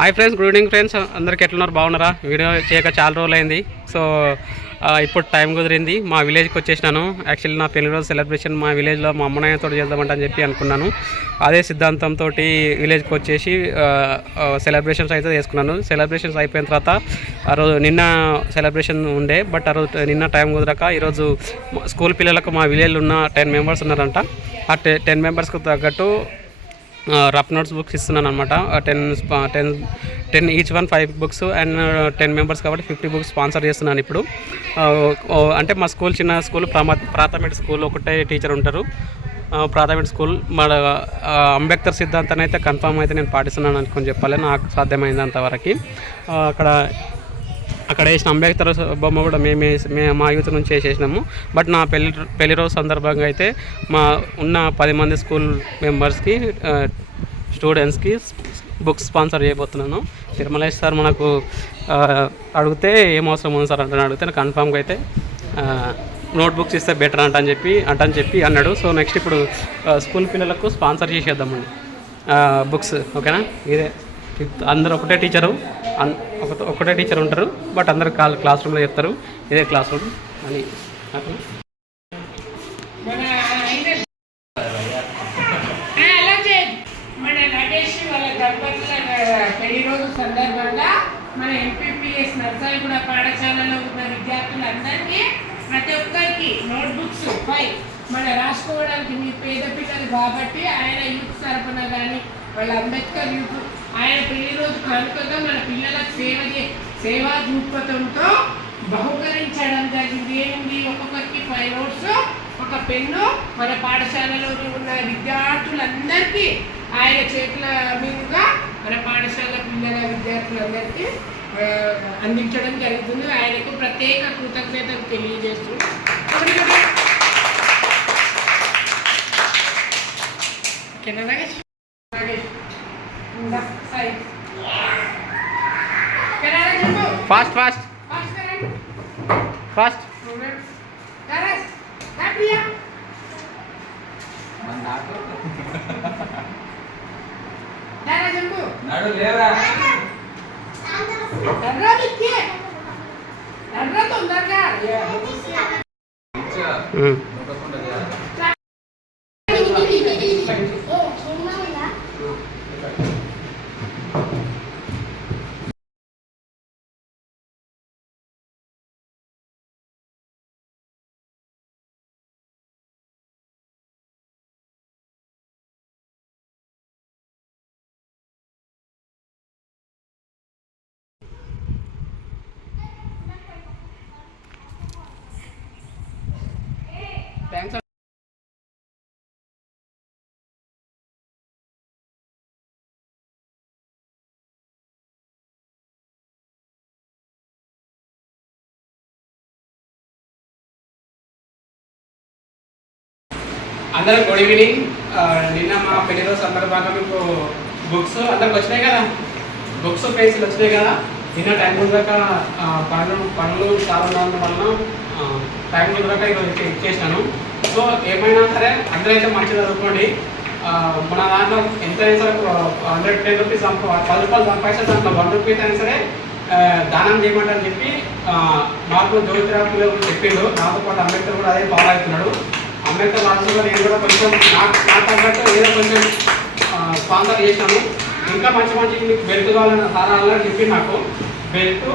Hi friends, good evening friends. అందరికి ఎట్లున్నారు? బాగున్నారా? వీడియో చేయక చాలా రోజులు అయింది. సో ఇప్పుడు టైం కుదిరింది. మా విలేజ్కి వచ్చేసినాను. యాక్చువల్లీ నా పెళ్లి రోజు సెలబ్రేషన్ మా విలేజ్లో మా అమ్మనాయనతో చేద్దామంటని చెప్పి అనుకున్నాను. అదే సిద్ధాంతంతో విలేజ్కి వచ్చేసి సెలబ్రేషన్స్ అయితే చేసుకున్నాను. సెలబ్రేషన్స్ అయిపోయిన తర్వాత ఆ రోజు నిన్న సెలబ్రేషన్ ఉండే, బట్ ఆ రోజు నిన్న టైం కుదరక ఈరోజు స్కూల్ పిల్లలకు మా విలేజ్లో ఉన్న 10 మెంబర్స్ ఉన్నారంట. ఆ 10 మెంబర్స్కి తగ్గట్టు రఫ్ నోట్స్ బుక్స్ ఇస్తున్నాను అనమాట. 10 each one 5 books and 10 members కాబట్టి 50 బుక్స్ స్పాన్సర్ చేస్తున్నాను ఇప్పుడు. అంటే మా స్కూల్ చిన్న స్కూల్, ప్రాథమిక స్కూల్ ఒకటే టీచర్ ఉంటారు. ప్రాథమిక స్కూల్ మన అంబేద్కర్ సిద్ధాంతాన్ని అయితే కన్ఫామ్ అయితే నేను పాటిస్తున్నాను అనుకుని చెప్పాలి, నాకు సాధ్యమైనంత వరకు. అక్కడ వేసిన అంబేద్కర్ బొమ్మ కూడా మా యూత్ నుంచి వేసేసినాము. బట్ నా పెళ్లి రోజు సందర్భంగా అయితే మా ఉన్న 10 మంది స్కూల్ మెంబర్స్కి, స్టూడెంట్స్కి బుక్స్ స్పాన్సర్ చేయబోతున్నాను. తిరుమలేష్ సార్ మనకు అడిగితే ఏం అవసరం ఉంది సార్ అంటే అడిగితే నాకు కన్ఫామ్గా అయితే నోట్బుక్స్ ఇస్తే బెటర్ అని చెప్పి అన్నాడు. సో నెక్స్ట్ ఇప్పుడు స్కూల్ పిల్లలకు స్పాన్సర్ చేసేద్దామండి బుక్స్. ఓకేనా? ఇదే అందరు ఒకటే టీచర్ ఉంటారు, బట్ అందరు క్లాస్ రూమ్లో చెప్తారు. ఇదే క్లాస్ రూమ్ అని పెళ్లి రోజు సందర్భంగా మన ఎంపీపీఎస్ నర్సాయిగూడ పాఠశాలలో ఉన్న విద్యార్థులందరికీ ప్రతి ఒక్కరికి నోట్బుక్స్ 5 మన రాసుకోవడానికి. మీ పేద పిల్లలు కాబట్టి ఆయన యూత్ తరపున కానీ వాళ్ళ అంబేద్కర్ యూత్ ఆయన పెళ్లి రోజు కానుకగా మన పిల్లలకు సేవా దృక్పథంతో బహుకరించడం జరిగింది. ఏంటి? ఒక్కొక్కరికి 5 నోట్స్, ఒక పెన్ను మన పాఠశాలలో ఉన్న విద్యార్థులందరికీ ఆయన చేతుల మీదుగా మన పాఠశాల పిల్లల విద్యార్థులందరికీ అందించడం జరుగుతుంది. ఆయనకు ప్రత్యేక కృతజ్ఞతలు తెలియజేస్తున్నాం. Fast thanks. అందరూ గుడ్ ఈవినింగ్. నిన్న మా పెళ్లి రోజు సందర్భంగా మీకు బుక్స్ అందరికి వచ్చినాయి కదా, బుక్స్ పెన్సిల్ వచ్చినాయి కదా. నిన్న టైం కుదరక పనులు చాలా ఉండడం వలన టైం కుదరక ఈరోజు ఇచ్చేసినాను. సో ఏమైనా సరే అందరైతే మంచిగా చదువుకోండి. మన దాంట్లో ఎంత అయినా సరే 110 రూపీస్ 10 రూపాయలు సంపాదిస్తే దాంట్లో 1 రూపీ అయినా సరే దానం చేయమంటని చెప్పి మాకు జ్యోతిరావు చెప్పిండు. నాతో పాటు అంబేద్కర్ కూడా అదే ఫాలో అవుతున్నాడు. అంబేద్కర్ రాష్ట్రంలో నేను కూడా కొంచెం నాకు తగ్గట్టు ఏదో కొంచెం స్పాన్సర్ చేసినాను. ఇంకా మంచి మీకు బెల్ట్ కావాలని సారాలని చెప్పి నాకు బెల్ట్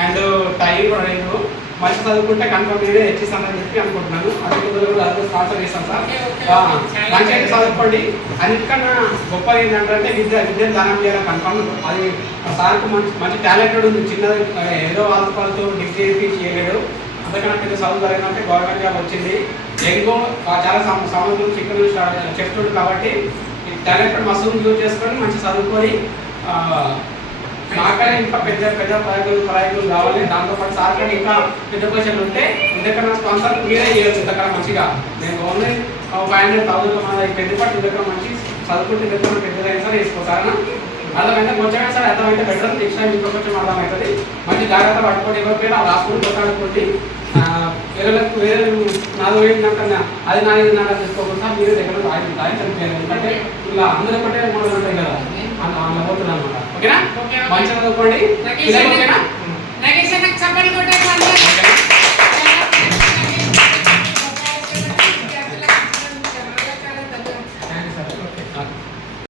అండ్ టై కూడా లేదు. మంచి చదువుకుంటే కన్ఫర్మ్ నేనే ఇచ్చిస్తానని చెప్పి అనుకుంటున్నాను. అది స్పాన్సర్ చేస్తాను సార్. మంచిగా చదువుకోండి. అన్నిటికన్నా గొప్ప ఏంటంటే విద్యను దానం చేయాలని కన్ఫర్మ్. అది సార్కు మంచి టాలెంటెడ్ ఉంది. చిన్నది ఏదో వాళ్ళతో డిగ్రీ చేయలేడు. అందుకన్నా పెద్ద చదువు జరిగినట్టే గవర్నమెంట్ జాబ్ వచ్చింది. ఎంగో చాలా సంవత్సరం చికెన్ చెప్తుండు కాబట్టి టాలెంటెడ్ మసూలు యూజ్ చేసుకొని మంచి చదువుకొని నాకైనా ఇంకా పెద్ద ప్రయోగాలు కావాలి. దాంతోపాటు సార్ కానీ ఇంకా పెద్ద క్వశ్చన్ ఉంటే ఇంతకన్నా స్పాన్సర్ మీరే చేయొచ్చు. ఇంతకన్నా మంచిగా నేను ఓన్లీ 500,000 అయిపోయింది. బట్ ఇంతకన్నా మంచి చదువుకుంటే ఇంతకన్నా పెద్దదైనా సరే వేసుకోసారన్నా. అర్థమైతే కొంచెం సరే అర్థమైతే బెటర్. నెక్స్ట్ టైం ఇంకో కొంచెం అర్థమవుతుంది. మంచి జాగ్రత్త పట్టుకోండి. ఎవరికైనా రాసుకుంటూ కొట్టాడుకోండి. వేరే నాది పోయిందంటే అది నాది నాకు తీసుకోకుండా మీరు దగ్గర రాయించండి. ఎందుకంటే ఇలా అందరూ ఒకటే మోడల్ ఉంటాయి కదా, అలా పోతుంది అనమాట. ఓకేనా ఓకే, ఓకే. మంచిగా చదువుకోండి నాకు ఈ పిల్లలు సండే- ఓకేనా